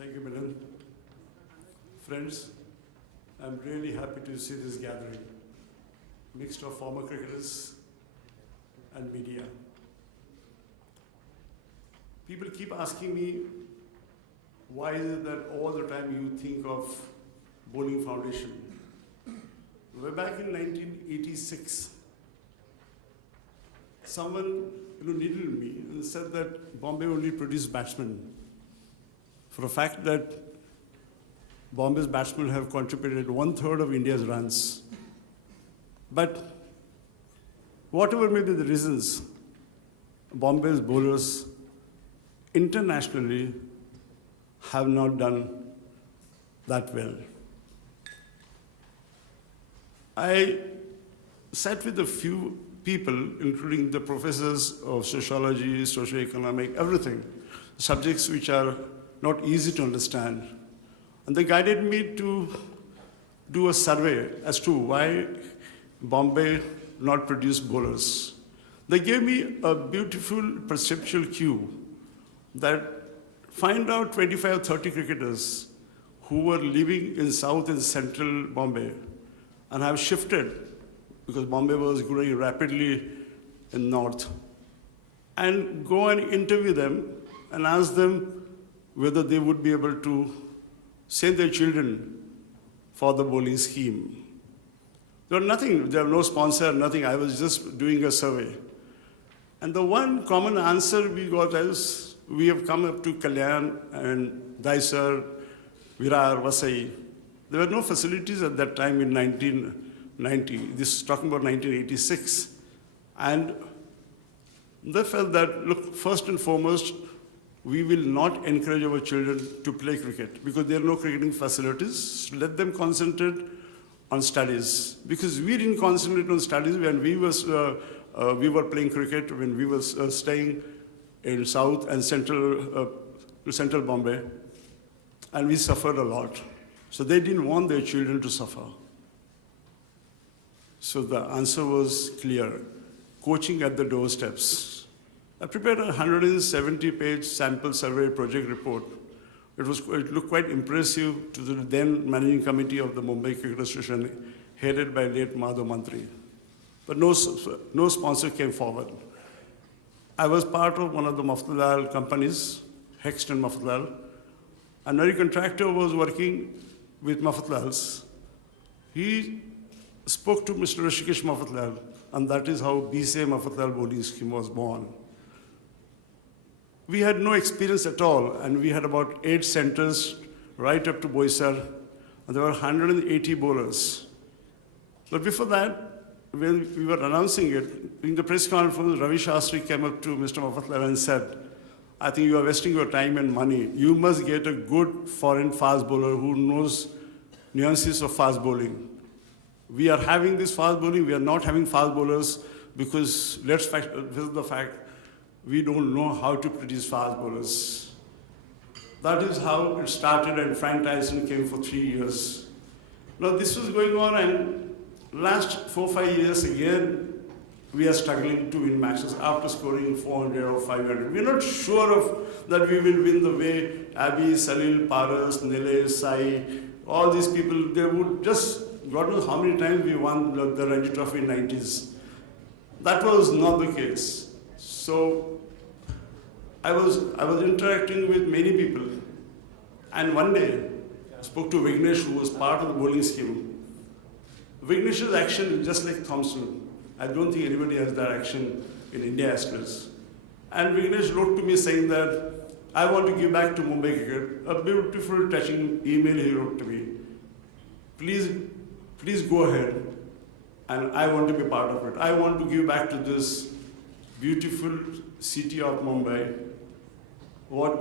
Thank you, Makarand. Friends, I'm really happy to see this gathering, mixed of former cricketers and media. People keep asking me, why is it that all the time you think of Bowling Foundation? Way back in 1986, someone needled me and said that Bombay only produced batsmen. For the fact that Bombay's batsmen have contributed 1/3 of India's runs. But whatever may be the reasons, Bombay's bowlers internationally have not done that well. I sat with a few people, including the professors of sociology, socioeconomic, everything, subjects which are not easy to understand. And they guided me to do a survey as to why Bombay not produced bowlers. They gave me a beautiful perceptual cue that find out 25, 30 cricketers who were living in South and Central Bombay and have shifted because Bombay was growing rapidly in North, and go and interview them and ask them whether they would be able to send their children for the bowling scheme. There were no sponsor, nothing. I was just doing a survey. And the one common answer we got is, we have come up to Kalyan and Daisar, Virar, Vasai. There were no facilities at that time in 1990. This is talking about 1986. And they felt that, look, first and foremost, we will not encourage our children to play cricket because there are no cricketing facilities. Let them concentrate on studies. Because we didn't concentrate on studies when we were playing cricket, when we were staying in South and Central Bombay, and we suffered a lot. So they didn't want their children to suffer. So the answer was clear: coaching at the doorsteps. I prepared a 170-page sample survey project report. It looked quite impressive to the then managing committee of the Mumbai Cricket Association, headed by late Madhav Mantri. But no sponsor came forward. I was part of one of the Mafatlal companies, Hexton Mafatlal. Another contractor was working with Mafatlals. He spoke to Mr. Rishikesh Mafatlal, and that is how BCA Mafatlal bowling scheme was born. We had no experience at all, and we had about 8 centers right up to Boisar, and there were 180 bowlers. But before that, when we were announcing it, in the press conference, Ravi Shastri came up to Mr. Mafatlal and said, I think you are wasting your time and money. You must get a good foreign fast bowler who knows nuances of fast bowling. We are having this fast bowling, we are not having fast bowlers because let's face the fact, we don't know how to produce fast bowlers. That is how it started, and Frank Tyson came for 3 years. Now this was going on, and last 4-5 years again, we are struggling to win matches after scoring 400 or 500. We're not sure of that we will win the way Abhi, Salil, Paras, Nilesh, Sai, all these people, they would just, God knows how many times we won the Ranji Trophy in 90s. That was not the case. So I was interacting with many people, and one day I spoke to Vignesh, who was part of the bowling scheme. Vignesh's action is just like Thompson. I don't think anybody has that action in India as well. And Vignesh wrote to me saying that, I want to give back to Mumbai cricket. A beautiful, touching email he wrote to me. Please go ahead, and I want to be part of it. I want to give back to this beautiful city of Mumbai what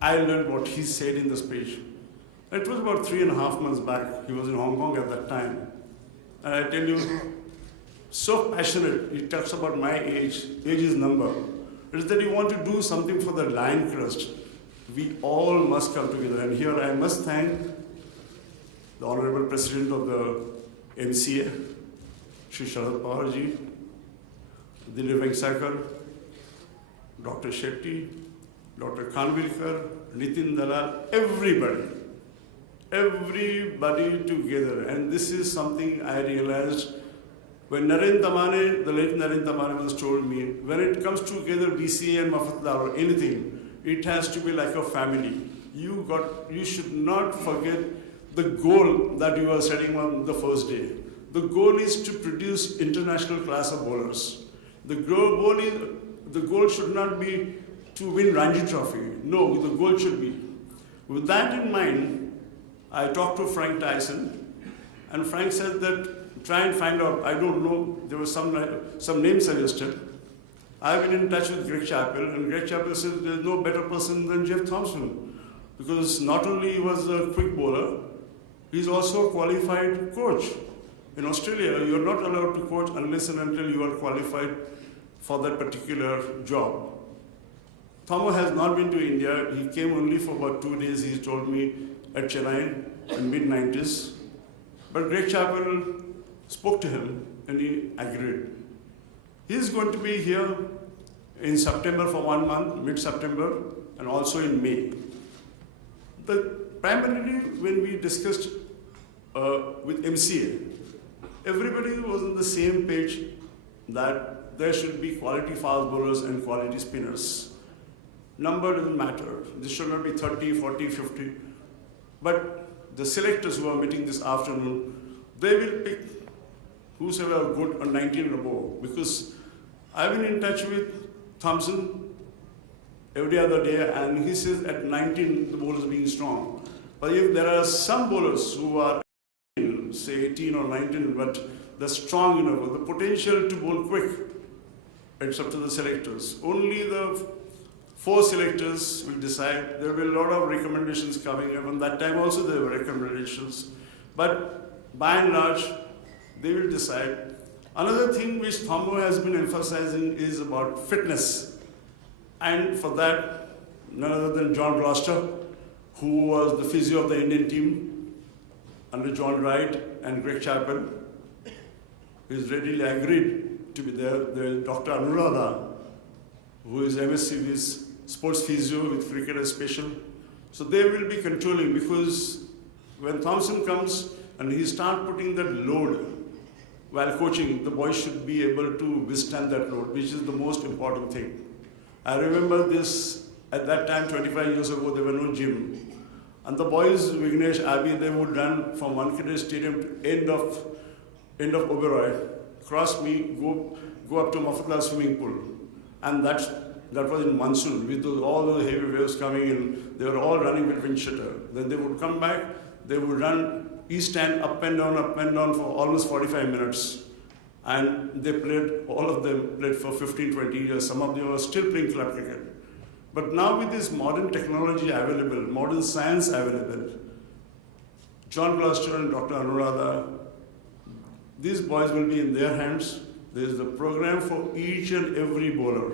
I learned, what he said in the speech. It was about 3.5 months back. He was in Hong Kong at that time. And I tell you, so passionate. He talks about my age. Age is number. It is that you want to do something for the lion crust. We all must come together. And here I must thank the Honorable President of the MCA, Shri Sharad Pawarji, Dilip Waingankar, Dr. Shetty, Dr. Khanvilkar, Nitin Dalal, everybody together. And this is something I realized when Narendra Tamane, the late Narendra Tamane once told me, when it comes together, BCA and Mafatlar or anything, it has to be like a family. You should not forget the goal that you are setting on the first day. The goal is to produce international class of bowlers. The goal should not be to win Ranji Trophy. No, the goal should be. With that in mind, I talked to Frank Tyson, and Frank said that try and find out. I don't know. There was some name suggested. I've been in touch with Greg Chappell, and Greg Chappell said there's no better person than Jeff Thompson, because not only he was a quick bowler, he's also a qualified coach. In Australia, you're not allowed to coach unless and until you are qualified for that particular job. Thomo has not been to India. He came only for about 2 days, he told me, at Chennai in mid-90s. But Greg Chappell spoke to him and he agreed. He's going to be here in September for 1 month, mid-September, and also in May. Primarily when we discussed with MCA, everybody was on the same page that there should be quality fast bowlers and quality spinners. Number doesn't matter. This should not be 30, 40, 50. But the selectors who are meeting this afternoon, they will pick whosoever are good on 19 and above. Because I've been in touch with Thompson every other day, and he says at 19 the bowlers being strong. But if there are some bowlers who are say 18 or 19, but they're strong enough, the potential to bowl quick, it's up to the selectors. Only the 4 selectors will decide. There will be a lot of recommendations coming up, and that time also there were recommendations. But by and large, they will decide. Another thing which Thomo has been emphasizing is about fitness. And for that, none other than John Gloucester, who was the physio of the Indian team, under John Wright and Greg Chappell, is readily agreed to be there. There is Dr. Anuradha, who is MSCV's sports physio with cricket special. So they will be controlling, because when Thompson comes and he starts putting that load while coaching, the boys should be able to withstand that load, which is the most important thing. I remember this, at that time, 25 years ago, there were no gym. And the boys, Vignesh, Abhi, they would run from Wankhede Stadium to end of Oberoi, cross me, go up to Mafatla swimming pool. And that was in monsoon, with all those heavy waves coming in. They were all running between shutter. Then they would come back, they would run east end, up and down for almost 45 minutes. And they played, all of them played for 15, 20 years. Some of them were still playing club cricket. But now with this modern technology available, modern science available, John Gloucester and Dr. Anuradha, these boys will be in their hands. There is a program for each and every bowler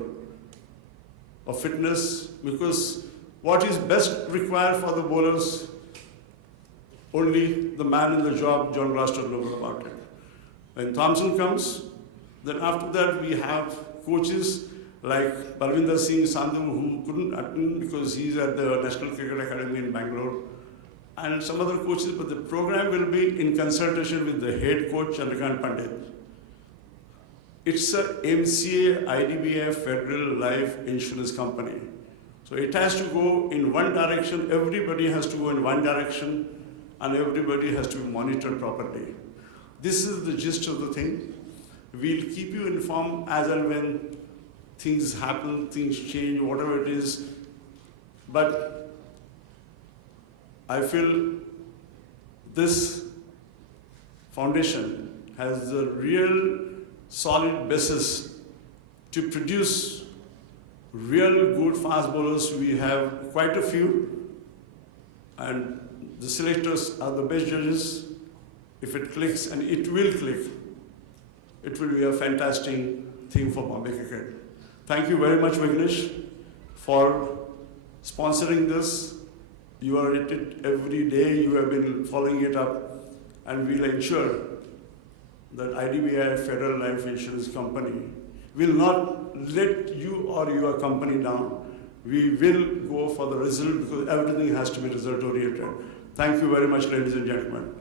of fitness, because what is best required for the bowlers, only the man in the job, John Gloucester, knows about it. When Thompson comes, then after that we have coaches like Balwinder Singh Sandhu, who couldn't attend because he's at the National Cricket Academy in Bangalore, and some other coaches, but the program will be in consultation with the head coach, Chandrakant Pandit. It's a MCA IDBI Federal Life Insurance Company. So it has to go in one direction, everybody has to go in one direction, and everybody has to be monitored properly. This is the gist of the thing. We'll keep you informed as and when things happen, things change, whatever it is. But I feel this foundation has a real solid basis to produce real good fast bowlers. We have quite a few, and the selectors are the best judges. If it clicks, and it will click, it will be a fantastic thing for Bombay cricket. Thank you very much, Vignesh, for sponsoring this. You are at it every day, you have been following it up, and we'll ensure that IDBI Federal Life Insurance Company will not let you or your company down. we will go for the result because everything has to be result oriented. Thank you very much, ladies and gentlemen.